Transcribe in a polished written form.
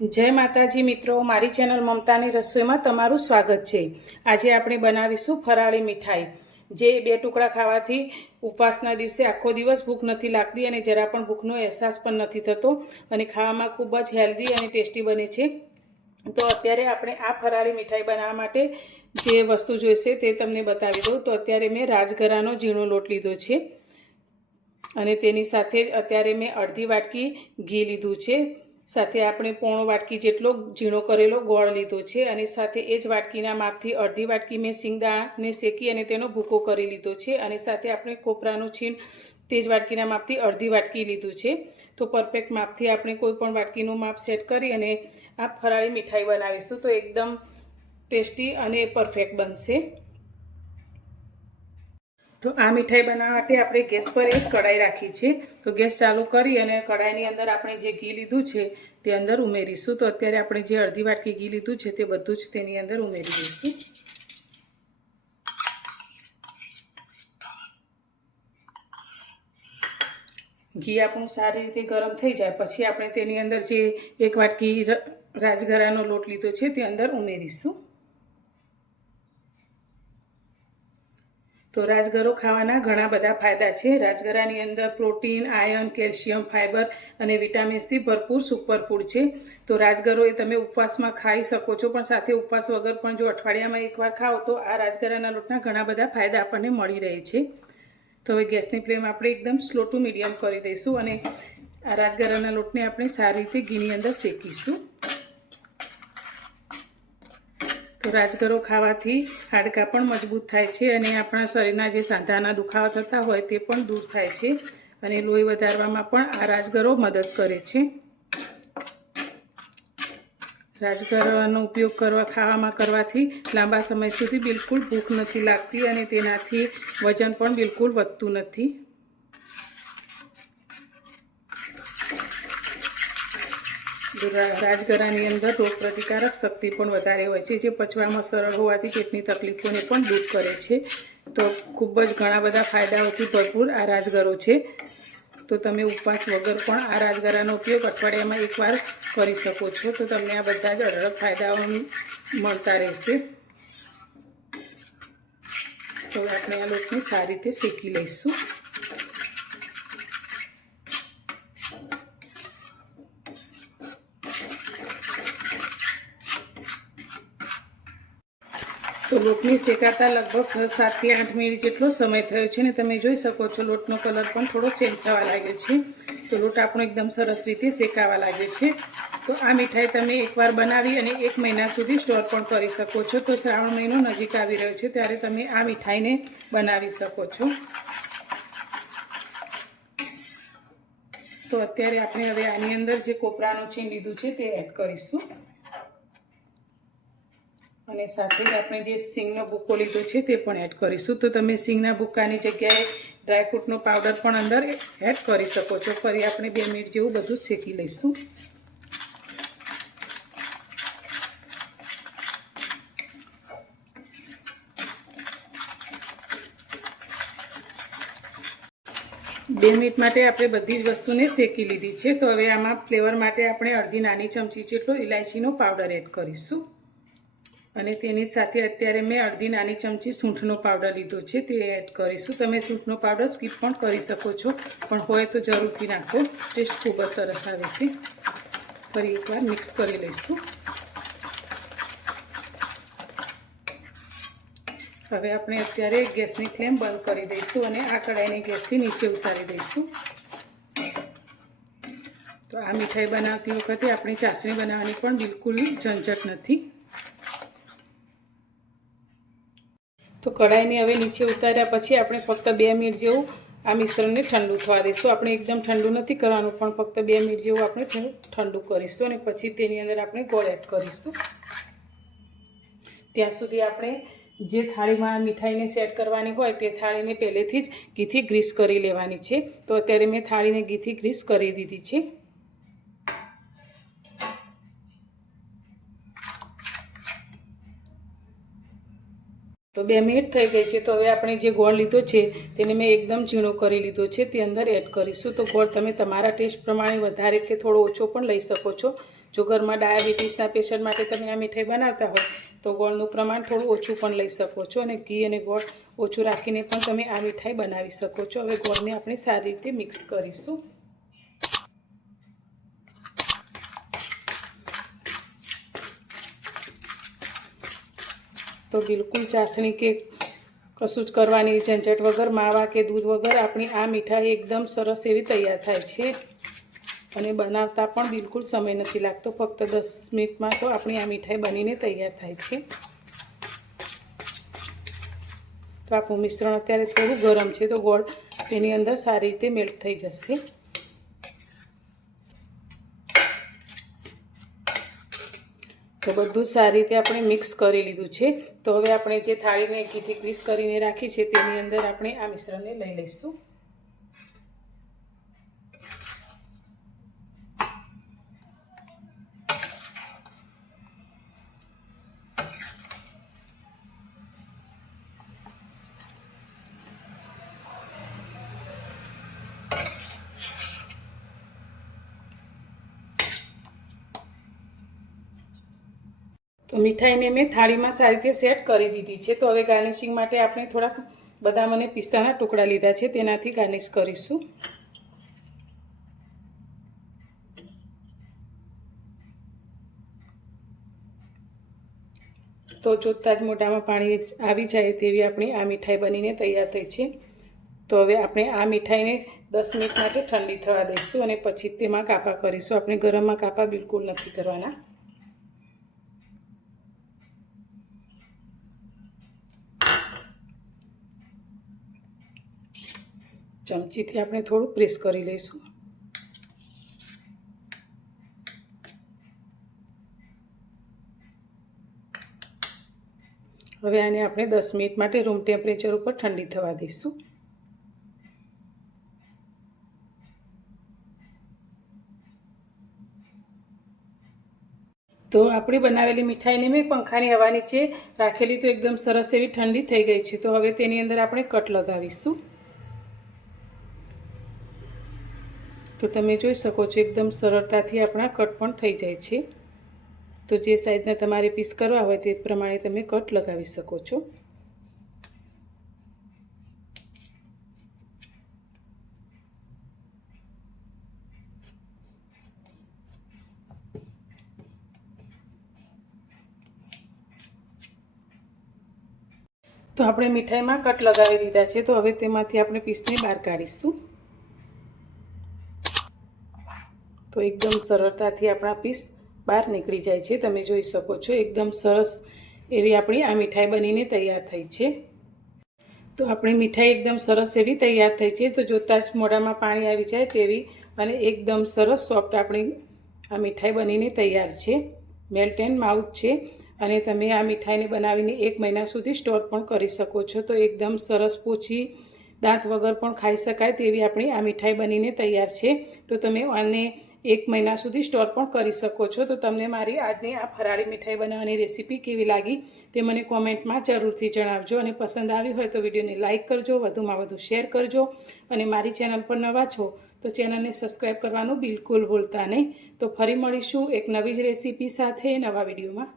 जय माताजी मित्रों, मारी चेनल ममतानी रसोई में तमारुं स्वागत है। आज આપણે બનાવીશું ફરાળી મીઠાઈ, જે બે ટુકડા ખાવાથી ઉપવાસના દિવસે આખો દિવસ ભૂખ નથી લાગતી અને જરા પણ ભૂખનો અહેસાસ પણ નથી થતો અને ખાવામાં ખૂબ જ હેલ્ધી અને ટેસ્ટી બને છે। તો અત્યારે આપણે આ ફરાળી મીઠાઈ બનાવવા માટે જે વસ્તુ જોઈશે તે તમને બતાવી દઉં। તો અત્યારે મેં રાજગરાનો ઝીણો લોટ લીધો છે અને તેની સાથે જ અત્યારે મેં અડધી વાટકી ઘી લીધું છે। સાથે આપણે પોણો વાટકી જેટલો ઝીણો કરેલો ગોળ લીધો છે અને સાથે એ જ વાટકીના માપથી અડધી વાટકી મેં સિંગદાણાને શેકી અને તેનો ભૂકો કરી લીધો છે અને સાથે આપણે કોપરાનું છીણ તે જ વાટકીના માપથી અડધી વાટકી લીધું છે। તો પરફેક્ટ માપથી આપણે કોઈ પણ વાટકીનું માપ સેટ કરી અને આ ફરાળી મીઠાઈ બનાવીશું તો એકદમ ટેસ્ટી અને પરફેક્ટ બનશે। तो आ मिठाई बनावा माटे आपणे गैस पर एक कढ़ाई राखी छे। तो गैस चालू करी अने कढ़ाईनी अंदर आपणे जे घी लीधुं छे ते अंदर उमेरीशुं। तो अत्यारे आपणे जे अर्धी वाटकी घी लीधुं छे ते बधुं ज तेनी अंदर उमेरी दईशुं। घी आपणुं सारी रीते गरम थई जाय पछी आपणे तेनी अंदर जे एक वाटकी राजगरानो लोट लीधो छे ते अंदर उमेरीशुं। तो राजगरो खावाना घणा बधा फायदा छे। राजगरानी अंदर प्रोटीन, आयर्न, केल्शियम, फाइबर अने विटामिन सी भरपूर सुपर फूड छे। तो राजगरो ए तमे उपवास में खाई सको छो, पण साथे उपवास वगर पण जो अठवाडियामां एकवार खाओ तो आ राजगराना लोटना घणा बधा फायदा आपणे मळी रहे छे। तो हवे गैसनी फ्लेम आपणे एकदम स्लो टू मीडियम करी दईशुं अने आ राजगराना लोटने आपणे सारी रीते घीनी अंदर शेकीशुं। तो राजगरो खावाथी हाडका पण मजबूत थाय छे अने आपणा शरीરના जे सांधाना दुखावा थता होय ते पण दूर थाय छे अने लोही વધારવામાં પણ આ રાજગરો મદદ કરે છે। રાજગરાનો ઉપયોગ ખાવામાં કરવાથી લાંબા સમય સુધી બિલકુલ ભૂખ નથી લાગતી અને તેનાથી વજન પણ બિલકુલ વધતું નથી। રાજગરાની અંદર રોગ प्रतिकारक शक्ति पण વધારે હોય છે, જે પચવામાં સરળ હોવાથી પેટની તકલીફોને પણ દૂર કરે છે। તો ખૂબ જ ઘણા બધા ફાયદાઓથી ભરપૂર આ રાજગરો છે। તો તમે ઉપવાસ વગર પણ આ રાજગરાનો ઉપયોગ અઠવાડિયામાં એકવાર કરી શકો છો। તો તમને આ બધા જ અઢળક ફાયદાઓ મળતા રહેશે। તો આપણે આ લોટને સારી રીતે શેકી લઈશું। तो लोटने शेकाता लगभग 7 થી 8 मिनिट जेटलो समय थयो छे ने तमे जोई शको छो लोटनो कलर पण थोड़ो चेन्ज थवा लाग्यो छे। तो लोट आपणो एकदम सरस रीते शेकावा लाग्यो छे। तो आ मिठाई तमे एकवार बनावी अने 1 महीना सुधी स्टोर पण करी शको छो। तो श्रावण महीनो नजीक आवी रह्यो छे त्यारे तमे आ मिठाईने बनावी शको छो। तो अत्यारे आपणे हवे आनी अंदर जे कोपरानुं છીણ લીધું છે તે એડ કરીશું અને સાથે જ આપણે જે સિંગનો ભૂકો લીધો છે તે પણ એડ કરીશું। તો તમે સિંગના ભૂકાની જગ્યાએ ડ્રાયફ્રૂટનો પાવડર પણ અંદર એડ કરી શકો છો। ફરી આપણે 2 મિનિટ જેવું બધું શેકી લઈશું। બે મિનિટ માટે આપણે બધી જ વસ્તુને શેકી લીધી છે। તો હવે આમાં ફ્લેવર માટે આપણે અડધી નાની ચમચી જેટલો ઇલાયચીનો પાવડર એડ કરીશું અને તેની સાથે અત્યારે મેં અડધી નાની ચમચી સૂંઠનો પાવડર લીધો છે તે એડ કરીશું। તમે સૂંઠનો પાવડર સ્કીપ પણ કરી શકો છો, પણ હોય તો જરૂરથી નાખો, ટેસ્ટ ખૂબ જ સરસ આવે છે। ફરી એકવાર મિક્સ કરી લઈશું। હવે આપણે અત્યારે ગેસની ફ્લેમ બંધ કરી દઈશું અને આ કઢાઈને ગેસથી નીચે ઉતારી દઈશું। તો આ મીઠાઈ બનાવતી વખતે આપણે ચાસણી બનાવવાની પણ બિલકુલ ઝંઝટ નથી। तो कढ़ाई ने हवे नीचे उतार्या पछी आपणे फक्त 2 मिनिट जेवुं आ मिश्रणने ठंडू थवा दईशुं। आपणे एकदम ठंडू नहीं करवानुं, पण फक्त 2 मिनिट जेवुं आपणे ठंडू करीशुं अने पछी तेनी अंदर आपणे गोळ एड करीशुं। त्यां सुधी आपणे जे थाळीमां मीठाईने सेट करवानी होय ते थाळीने पहेलेथी ज घीथी ग्रीस करी लेवानी छे। तो अत्यारे मैं थाळीने घीथी ग्रीस करी दीधी छे। तो 2 मिनिट थई गई है। तो हवे आपणे जे गोळ लीधो छे तेने मैं एकदम झीणो करी लीधो छे ते अंदर एड करीशुं। तो गोळ तमे तमारा टेस्ट प्रमाणे वधारे के थोड़ो ओछो पण लई शको छो। જો ઘરમાં ડાયાબિટીસના પેશન્ટ માટે તમે આ મીઠાઈ બનાવતા હોય તો ગોળનું પ્રમાણ થોડું ઓછું પણ લઈ શકો છો અને ઘી અને ગોળ ઓછું રાખીને પણ તમે આ મીઠાઈ બનાવી શકો છો। હવે ગોળને આપણે સારી રીતે મિક્સ કરીશું। તો બિલકુલ ચાસણી કે કશું જ કરવાની ઝંઝટ વગર, માવા કે દૂધ વગર આપણી આ મીઠાઈ એકદમ સરસ એવી તૈયાર થાય છે અને બનાવતા પણ બિલકુલ સમય નથી લાગતો। ફક્ત 10 મિનિટમાં તો આપણી આ મીઠાઈ બનીને તૈયાર થાય છે। તો આપણું મિશ્રણ અત્યારે થોડું ગરમ છે તો ગોળ તેની અંદર સારી રીતે મેલ્ટ થઈ જશે। તો બધું સારી રીતે આપણે મિક્સ કરી લીધું છે। તો હવે આપણે જે થાળીને ઘીથી ગ્રીસ કરીને રાખી છે તેની અંદર આપણે આ મિશ્રણને લઈ લઈશું। તો મીઠાઈને મેં થાળીમાં સારી રીતે સેટ કરી દીધી છે। તો હવે ગાર્નિશિંગ માટે આપણે થોડાક બદામ અને પિસ્તાના ટુકડા લીધા છે, તેનાથી ગાર્નિશ કરીશું। તો જોતાં જ મોઢામાં પાણી આવી જાય તેવી આપણી આ મીઠાઈ બનીને તૈયાર થઈ છે। તો હવે આપણે આ મીઠાઈને 10 મિનિટ માટે ઠંડી થવા દઈશું અને પછી તેમાં કાપા કરીશું। આપણે ગરમમાં કાપા બિલકુલ નથી કરવાના। ચમચીથી આપણે થોડું પ્રેસ કરી લઈશું। હવે આને આપણે 10 મિનિટ માટે રૂમ ટેમ્પરેચર ઉપર ઠંડી થવા દઈશું। તો આપણી બનાવેલી મીઠાઈને મેં પંખાની હવા નીચે રાખેલી તો એકદમ સરસ એવી ઠંડી થઈ ગઈ છે। તો હવે તેની અંદર આપણે કટ લગાવીશું। તો તમે જોઈ શકો છો એકદમ સરળતાથી આપણા કટ પણ થઈ જાય છે। તો જે સાઈઝના તમારે પીસ કરવા હોય તે પ્રમાણે તમે કટ લગાવી શકો છો। તો આપણે મીઠાઈમાં કટ લગાવી દીધા છે। તો હવે તેમાંથી આપણે પીસને બહાર કાઢીશું। તો એકદમ સરળતાથી આપણા પીસ બહાર નીકળી જાય છે। તમે જોઈ શકો છો એકદમ સરસ એવી આપણી આ મીઠાઈ બનીને તૈયાર થઈ છે। તો આપણી મીઠાઈ એકદમ સરસ એવી તૈયાર થઈ છે। તો જોતાં જ મોઢામાં પાણી આવી જાય તેવી અને એકદમ સરસ સોફ્ટ આપણી આ મીઠાઈ બનીને તૈયાર છે। મેલ્ટ એન્ડ માઉથ છે અને તમે આ મીઠાઈને બનાવીને 1 મહિના સુધી સ્ટોર પણ કરી શકો છો। તો એકદમ સરસ પોચી દાંત વગર પણ ખાઈ શકાય તેવી આપણી આ મીઠાઈ બનીને તૈયાર છે। તો તમે આને 1 મહિના સુધી સ્ટોર પણ કરી શકો છો। તો તમને મારી આજની આ ફરાળી મીઠાઈ બનાવવાની રેસીપી કેવી લાગી તે મને કોમેન્ટમાં જરૂરથી જણાવજો અને પસંદ આવી હોય તો વિડીયોને લાઇક કરજો, વધુમાં વધુ શેર કરજો અને મારી ચેનલ પર નવા છો તો ચેનલને સબસ્ક્રાઈબ કરવાનું બિલકુલ ભૂલતા નહીં। તો ફરી મળીશું એક નવી જ રેસીપી સાથે નવા વિડીયોમાં।